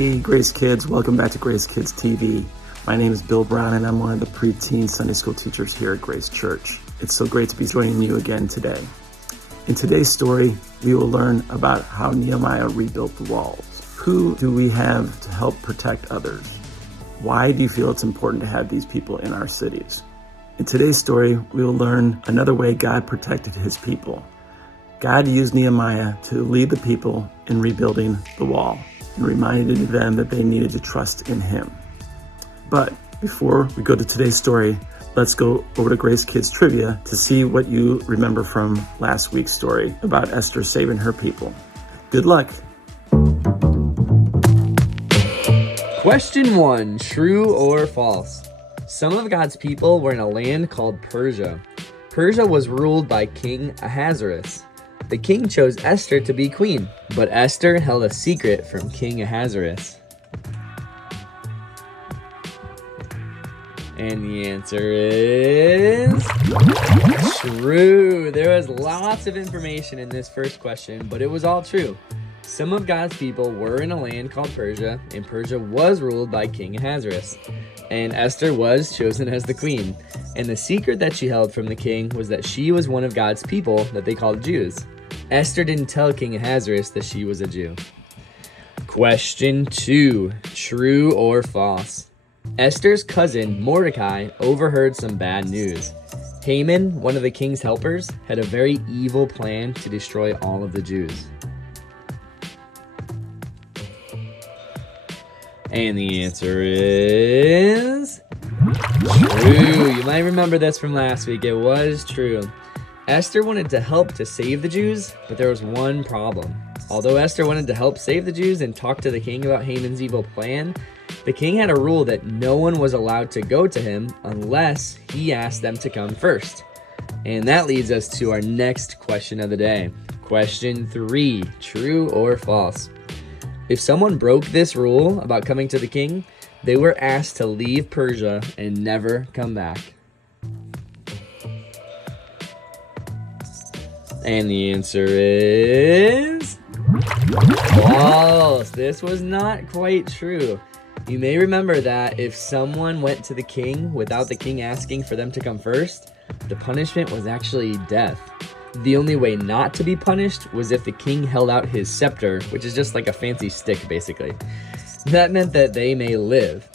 Hey, Grace Kids. Welcome back to Grace Kids TV. My name is Bill Brown, and I'm one of the preteen Sunday school teachers here at Grace Church. It's so great to be joining you again today. In today's story, we will learn about how Nehemiah rebuilt the walls. Who do we have to help protect others? Why do you feel it's important to have these people in our cities? In today's story, we will learn another way God protected his people. God used Nehemiah to lead the people in rebuilding the wall and reminded them that they needed to trust in him. But before we go to today's story, let's go over to Grace Kids Trivia to see what you remember from last week's story about Esther saving her people. Good luck. Question 1, true or false? Some of God's people were in a land called Persia. Persia was ruled by King Ahasuerus. The king chose Esther to be queen, but Esther held a secret from King Ahasuerus. And the answer is true. There was lots of information in this first question, but it was all true. Some of God's people were in a land called Persia, and Persia was ruled by King Ahasuerus. And Esther was chosen as the queen. And the secret that she held from the king was that she was one of God's people that they called Jews. Esther didn't tell King Ahasuerus that she was a Jew. Question 2, true or false? Esther's cousin, Mordecai, overheard some bad news. Haman, one of the king's helpers, had a very evil plan to destroy all of the Jews. And the answer is true. You might remember this from last week. It was true. Esther wanted to help to save the Jews, but there was one problem. Although Esther wanted to help save the Jews and talk to the king about Haman's evil plan, the king had a rule that no one was allowed to go to him unless he asked them to come first. And that leads us to our next question of the day. Question 3, true or false? If someone broke this rule about coming to the king, they were asked to leave Persia and never come back. And the answer is false. This was not quite true. You may remember that if someone went to the king without the king asking for them to come first, the punishment was actually death. The only way not to be punished was if the king held out his scepter, which is just like a fancy stick, basically. That meant that they may live.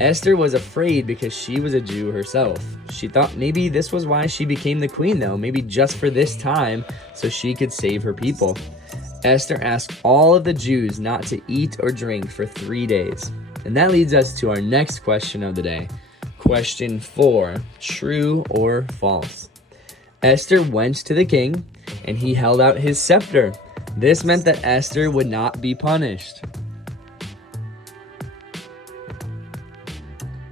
Esther was afraid because she was a Jew herself. She thought maybe this was why she became the queen, though, maybe just for this time, so she could save her people. Esther asked all of the Jews not to eat or drink for 3 days. And that leads us to our next question of the day. Question 4, true or false? Esther went to the king, and he held out his scepter. This meant that Esther would not be punished.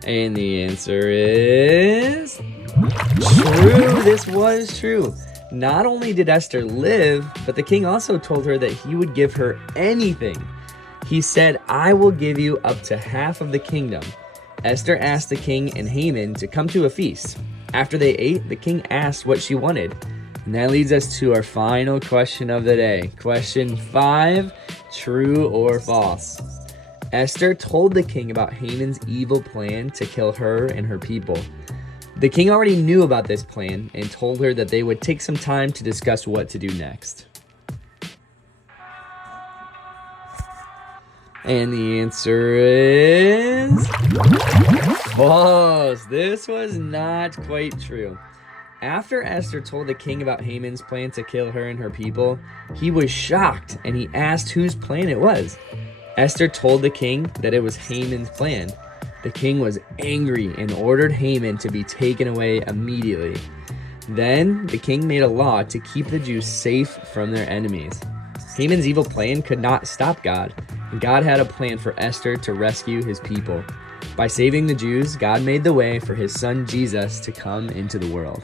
And the answer is true. This was true. Not only did Esther live, but the king also told her that he would give her anything. He said, "I will give you up to half of the kingdom." Esther asked the king and Haman to come to a feast. After they ate, the king asked what she wanted. And that leads us to our final question of the day. Question 5, true or false? Esther told the king about Haman's evil plan to kill her and her people. The king already knew about this plan and told her that they would take some time to discuss what to do next. And the answer is false. This was not quite true. After Esther told the king about Haman's plan to kill her and her people, he was shocked and he asked whose plan it was. Esther told the king that it was Haman's plan. The king was angry and ordered Haman to be taken away immediately. Then the king made a law to keep the Jews safe from their enemies. Haman's evil plan could not stop God, and God had a plan for Esther to rescue his people. By saving the Jews, God made the way for his son Jesus to come into the world.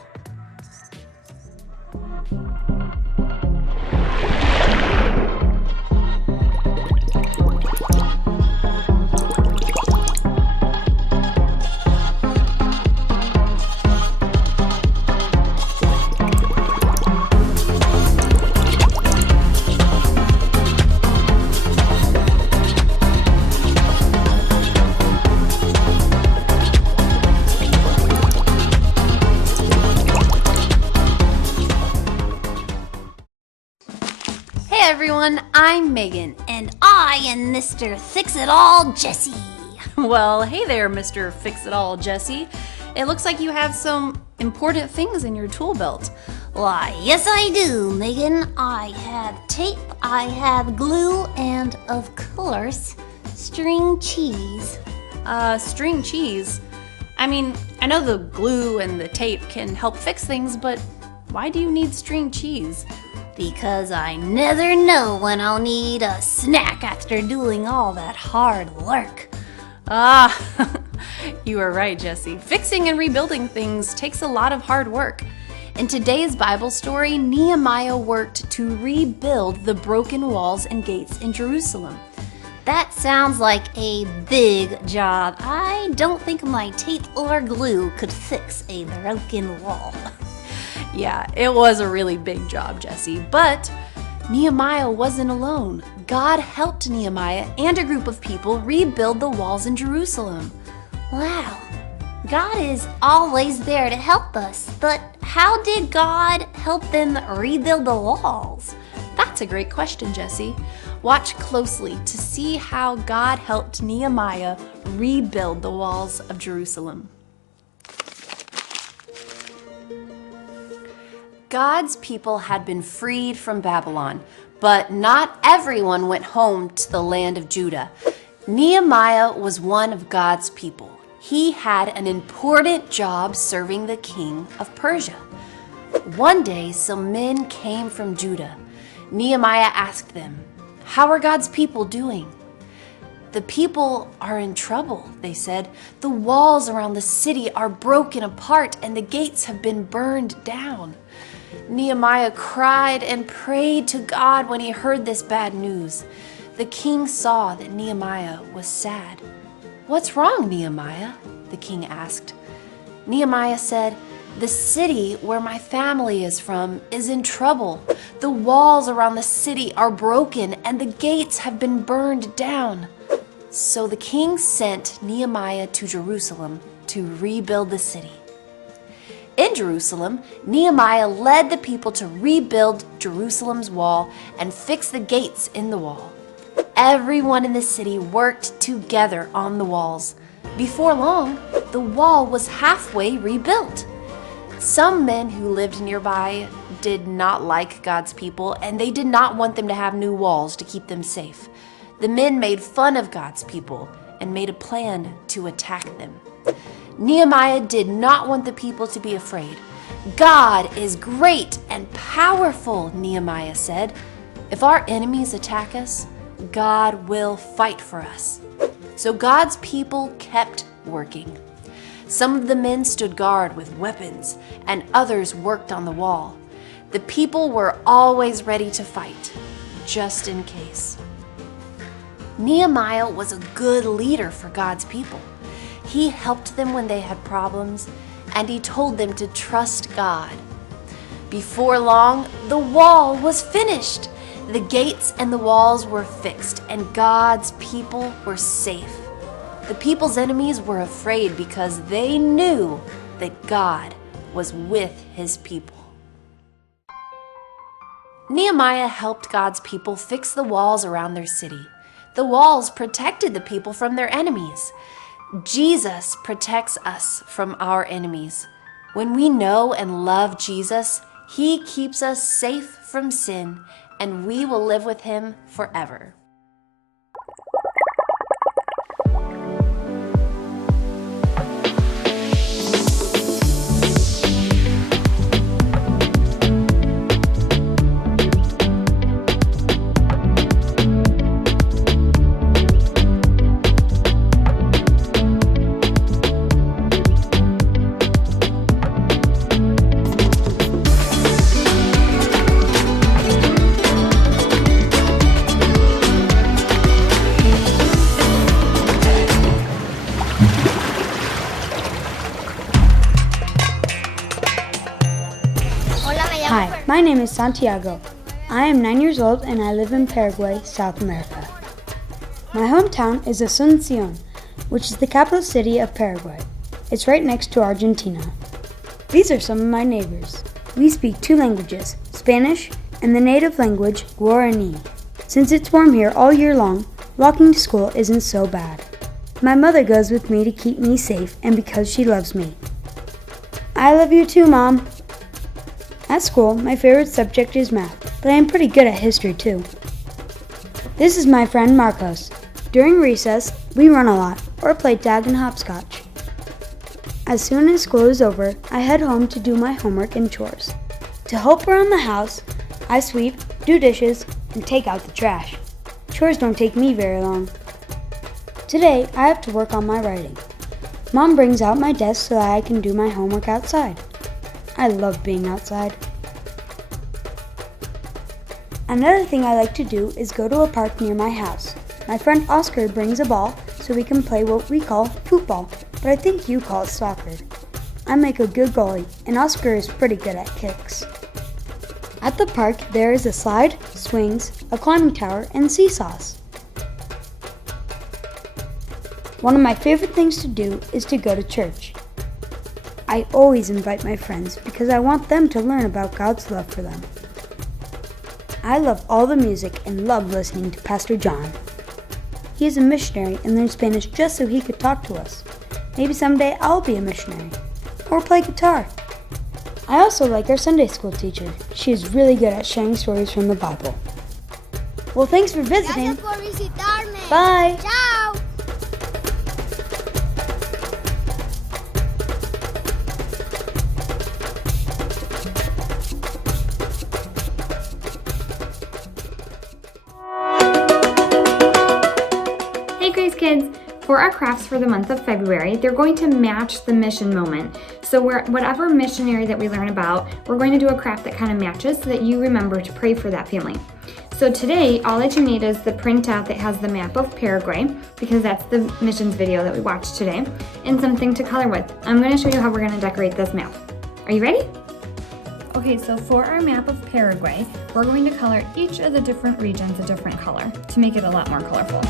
Hi everyone, I'm Megan, and I am Mr. Fix-It-All Jesse. Well, hey there, Mr. Fix-It-All Jesse. It looks like you have some important things in your tool belt. Why, yes I do, Megan. I have tape, I have glue, and of course, string cheese. String cheese? I mean, I know the glue and the tape can help fix things, but why do you need string cheese? Because I never know when I'll need a snack after doing all that hard work. You are right, Jesse. Fixing and rebuilding things takes a lot of hard work. In today's Bible story, Nehemiah worked to rebuild the broken walls and gates in Jerusalem. That sounds like a big job. I don't think my tape or glue could fix a broken wall. Yeah, it was a really big job, Jesse, but Nehemiah wasn't alone. God helped Nehemiah and a group of people rebuild the walls in Jerusalem. Wow, God is always there to help us, but how did God help them rebuild the walls? That's a great question, Jesse. Watch closely to see how God helped Nehemiah rebuild the walls of Jerusalem. God's people had been freed from Babylon, but not everyone went home to the land of Judah. Nehemiah was one of God's people. He had an important job serving the king of Persia. One day, some men came from Judah. Nehemiah asked them, "How are God's people doing?" "The people are in trouble," they said. "The walls around the city are broken apart and the gates have been burned down." Nehemiah cried and prayed to God when he heard this bad news. The king saw that Nehemiah was sad. "What's wrong, Nehemiah?" the king asked. Nehemiah said, "The city where my family is from is in trouble. The walls around the city are broken and the gates have been burned down." So the king sent Nehemiah to Jerusalem to rebuild the city. In Jerusalem, Nehemiah led the people to rebuild Jerusalem's wall and fix the gates in the wall. Everyone in the city worked together on the walls. Before long, the wall was halfway rebuilt. Some men who lived nearby did not like God's people, and they did not want them to have new walls to keep them safe. The men made fun of God's people and made a plan to attack them. Nehemiah did not want the people to be afraid. "God is great and powerful," Nehemiah said. "If our enemies attack us, God will fight for us." So God's people kept working. Some of the men stood guard with weapons, and others worked on the wall. The people were always ready to fight, just in case. Nehemiah was a good leader for God's people. He helped them when they had problems, and he told them to trust God. Before long, the wall was finished. The gates and the walls were fixed, and God's people were safe. The people's enemies were afraid because they knew that God was with his people. Nehemiah helped God's people fix the walls around their city. The walls protected the people from their enemies. Jesus protects us from our enemies. When we know and love Jesus, he keeps us safe from sin, and we will live with him forever. Hi, my name is Santiago. I am 9 years old and I live in Paraguay, South America. My hometown is Asunción, which is the capital city of Paraguay. It's right next to Argentina. These are some of my neighbors. We speak 2 languages, Spanish, and the native language Guarani. Since it's warm here all year long, walking to school isn't so bad. My mother goes with me to keep me safe and because she loves me. I love you too, Mom. At school, my favorite subject is math, but I am pretty good at history too. This is my friend Marcos. During recess, we run a lot or play tag and hopscotch. As soon as school is over, I head home to do my homework and chores. To help around the house, I sweep, do dishes, and take out the trash. Chores don't take me very long. Today, I have to work on my writing. Mom brings out my desk so that I can do my homework outside. I love being outside. Another thing I like to do is go to a park near my house. My friend Oscar brings a ball so we can play what we call football, but I think you call it soccer. I make a good goalie, and Oscar is pretty good at kicks. At the park, there is a slide, swings, a climbing tower, and seesaws. One of my favorite things to do is to go to church. I always invite my friends because I want them to learn about God's love for them. I love all the music and love listening to Pastor John. He is a missionary and learned Spanish just so he could talk to us. Maybe someday I'll be a missionary or play guitar. I also like our Sunday school teacher. She is really good at sharing stories from the Bible. Well, thanks for visiting. Gracias por visitarme. Bye. Ciao. Hey Grace Kids! For our crafts for the month of February, they're going to match the mission moment. So whatever missionary that we learn about, we're going to do a craft that kind of matches so that you remember to pray for that family. So today, all that you need is the printout that has the map of Paraguay, because that's the missions video that we watched today, and something to color with. I'm going to show you how we're going to decorate this map. Are you ready? Okay, so for our map of Paraguay, we're going to color each of the different regions a different color to make it a lot more colorful.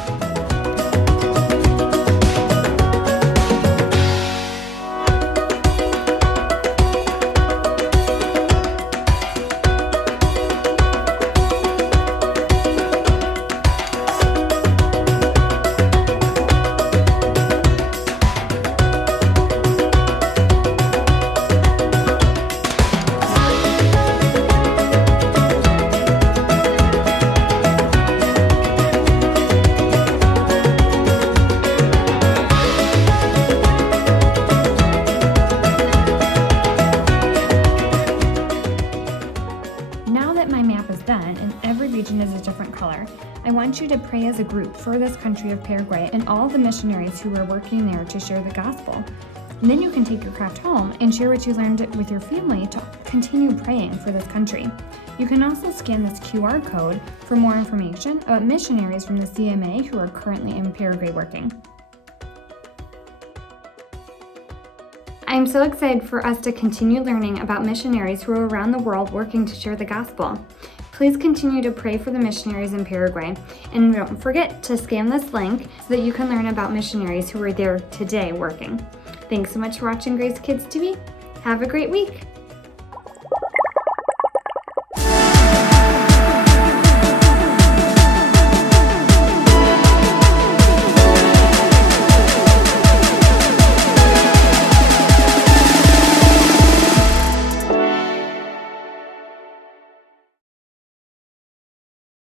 Is a different color. I want you to pray as a group for this country of Paraguay and all the missionaries who are working there to share the gospel. And then you can take your craft home and share what you learned with your family to continue praying for this country. You can also scan this QR code for more information about missionaries from the CMA who are currently in Paraguay working. I'm so excited for us to continue learning about missionaries who are around the world working to share the gospel. Please continue to pray for the missionaries in Paraguay, and don't forget to scan this link so that you can learn about missionaries who are there today working. Thanks so much for watching Grace Kids TV. Have a great week.